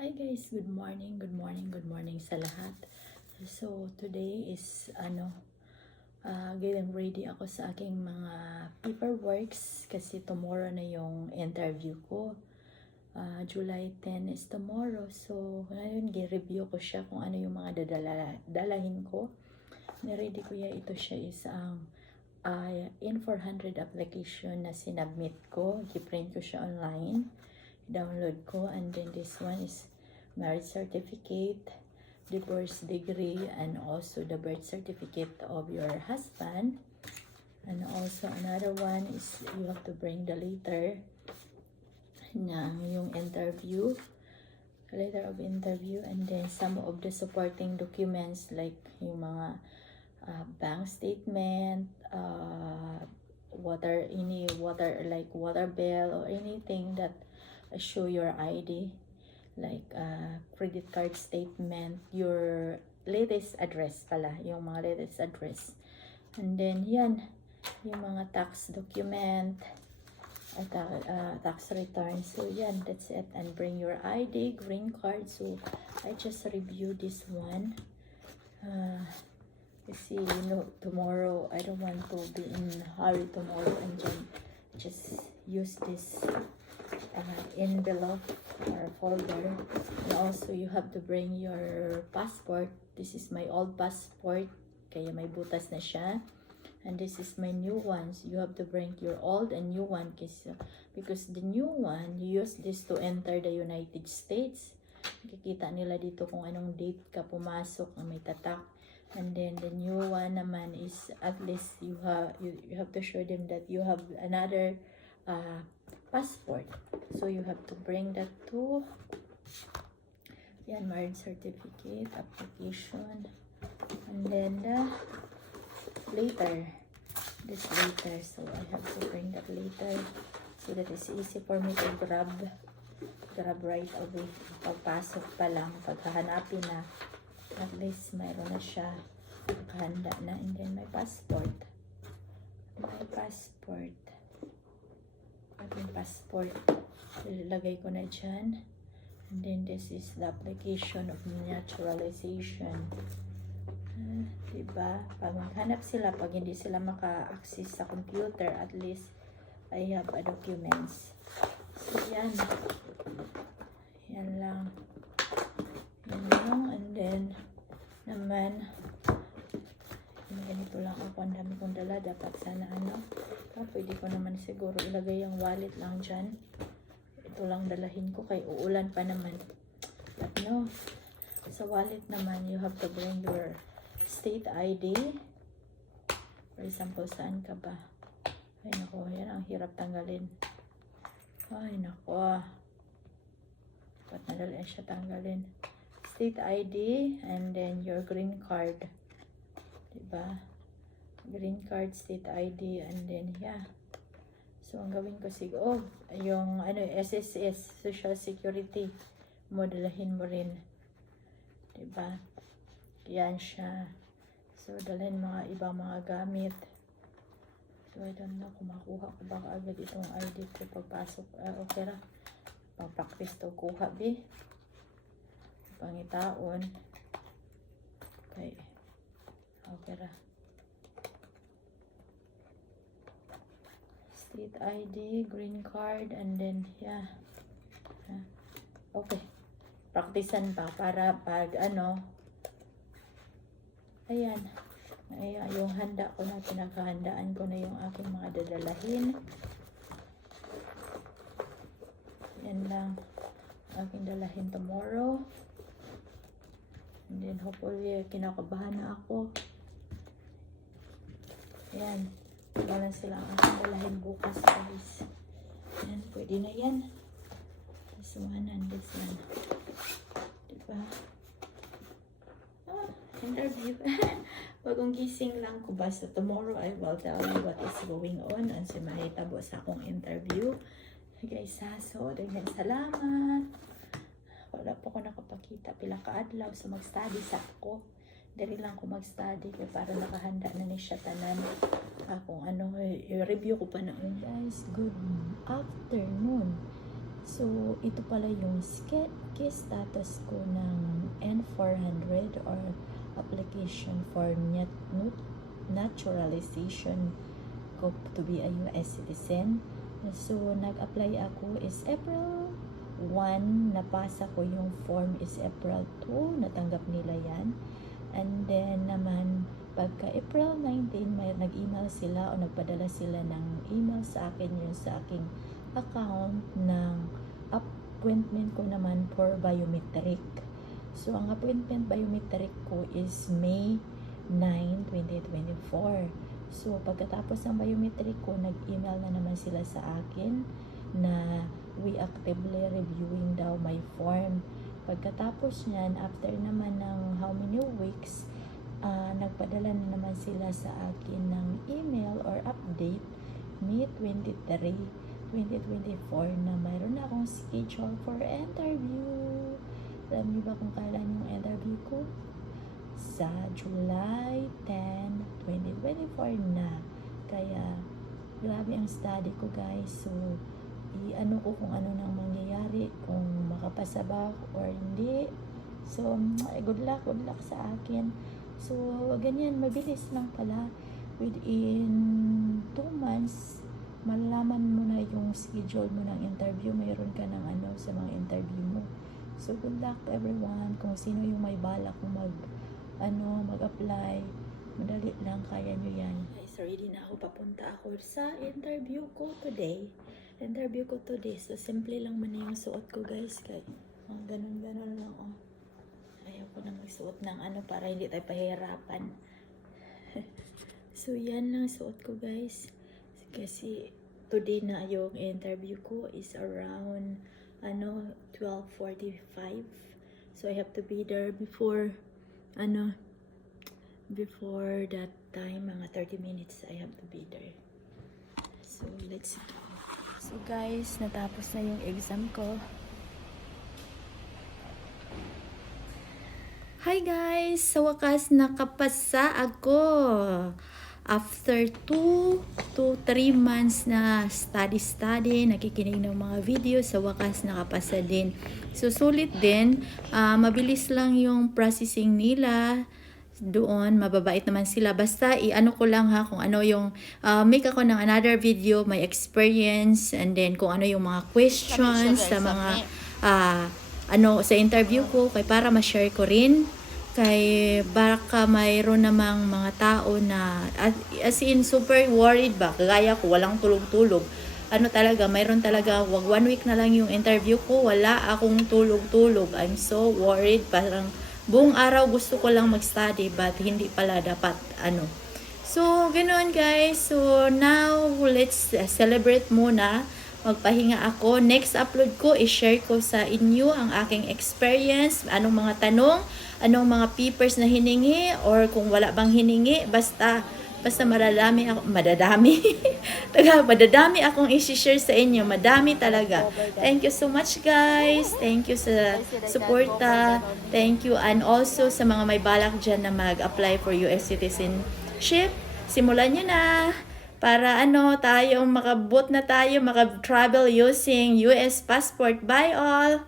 Hi guys, good morning, good morning, good morning sa lahat. So today is getting ready ako sa aking mga paperworks kasi tomorrow na yung interview ko. July 10 is tomorrow. So ngayon gi-review ko siya kung ano yung mga dalahin ko. Niready ko ya ito siya is ang N400 application na sinubmit ko. Gi-print ko siya online. Download ko, and then this one is marriage certificate, divorce degree, and also the birth certificate of your husband. And also another one is you have to bring the letter na yung interview, letter of interview, and then some of the supporting documents like yung mga bank statement, water bill or anything that show your ID, like credit card statement, your latest address pala, yung mga latest address. And then yan, yung mga tax document, tax return. So yan, that's it. And bring your ID, green card. So I just review this one. Kasi tomorrow I don't want to be in hurry tomorrow, and then just use this envelope or folder. And also you have to bring your passport. This is my old passport, kaya may butas na siya, and this is my new ones. You have to bring your old and new one because the new one, you use this to enter the United States. Nakikita nila dito kung anong date ka pumasok, ang may tatak. And then the new one naman is at least you have to show them that you have another passport. So you have to bring that too. Yan, marriage certificate, application, and then the letter. This letter, so I have to bring that later so that it's easy for me to grab right away. Pagpasok pa lang, paghahanapin na, at least mayroon na siya, nakahanda na. And then my passport, aking passport, ilagay ko na dyan. And then this is the application of naturalization. Diba? Pag maghanap sila, pag hindi sila maka-access sa computer, at least I have a documents. So yan. Yan lang. And then naman, ganito lang ako, ang dami kong dala. Dapat sana pwede ko naman siguro ilagay yung wallet lang dyan. Ito lang dalahin ko kay uulan pa naman. But no, sa wallet naman you have to bring your state ID. For example, saan ka ba? Ay nako, yan ang hirap tanggalin. Ay nako, dapat nadalian siya tanggalin. State ID, and then your green card. Diba? Green card, state ID, and then yeah. So ang gawin ko siguro, yung SSS, Social Security, mo dalahin mo rin. Diba? Yan siya. So dalhin mga ibang mga gamit. So I don't know kung makuha ko ba agad itong ID ko pagpasok. Okay ra. Pag-practice to kuha bi. Pangitaon. Okay. Okay ra. State ID, green card, and then yeah. Okay. Practicean pa para pag ayan. Yung handa ko na, pinaghahandaan ko na yung aking mga dadalahin. Yan lang aking dalahin tomorrow. And then hopefully kinakabahan na ako. Ayan. Wala sila ang aking dalahin bukas, guys. Ayan, pwede na yan. This one and this one. Diba? Interview. Bagong gising lang ko ba. So tomorrow I will tell you what is going on and sa mahitabo sa akong interview. Guys so daghang salamat. Wala po ko nakapakita pila kaadlaw sa mag-study sa ako. Dali lang ko mag-study kaya para nakahanda na ni siya tanan. Kung i-review ko pa na. Guys, good afternoon. So ito pala yung key status ko ng N400 or application for naturalization ko to be a US citizen. So, nag-apply ako is April 1, napasa ko yung form is April 2, natanggap nila yan. And then naman, pagka April 19, may nag-email sila o nagpadala sila ng email sa akin yun sa aking account ng appointment ko naman for biometric. So, ang appointment biometric ko is May 9, 2024. So, pagkatapos ng biometric ko, nag-email na naman sila sa akin na we actively reviewing daw my form. Pagkatapos niyan, after naman ng how many weeks, nagpadala na naman sila sa akin ng email or update May 23, 2024 na mayroon na akong schedule for interview. Alam niyo ba kung kailan yung interview ko? Sa July 10, 2024 na. Kaya, grabe ang study ko guys. So, i-ano ko kung ano nang mangyayari, kung makapasa ba or hindi. So, good luck sa akin. So, ganyan, mabilis lang pala. Within 2 months, malalaman mo na yung schedule mo ng interview. Mayroon ka ng ano sa mga interview mo. So, good luck to everyone. Kung sino yung may balak kung mag-apply, madali lang, kaya nyo yan. Guys, ready na ako. Papunta ako sa interview ko today. So, simple lang man yung suot ko, guys. Kaya, ganun lang, oh. Ayaw ko na magsuot ng ano para hindi tayo pahirapan. So, yan lang suot ko, guys. Kasi, today na yung interview ko is around 12:45. So, I have to be there before that time, mga 30 minutes I have to be there. So, let's go. So, guys, natapos na yung exam ko. Hi, guys! Sa wakas, nakapasa ako. After 2 to 3 months na study, nakikinig ng mga video, sa wakas nakapasa din. So, sulit din. Mabilis lang yung processing nila. Doon, mababait naman sila. Basta, i-ano ko lang ha, kung ano yung, make ako ng another video, my experience, and then kung ano yung mga questions sa mga, sa interview ko, kay para ma-share ko rin. Kay baka mayroon namang mga tao na as in super worried ba, kagaya ko walang tulog-tulog, mayroon talaga, wag 1 week na lang yung interview ko, wala akong tulog-tulog. I'm so worried, parang buong araw gusto ko lang mag-study but hindi pala dapat so ganoon guys. So now let's celebrate muna, magpahinga ako. Next upload ko, i-share ko sa inyo ang aking experience, anong mga tanong, anong mga papers na hiningi, or kung wala bang hiningi, basta madadami akong i-share sa inyo, madami talaga. Thank you so much guys, thank you sa suporta, thank you, and also sa mga may balak dyan na mag-apply for US citizenship, simulan nyo na para tayo makabot na tayo, maka-travel using US passport. Bye all!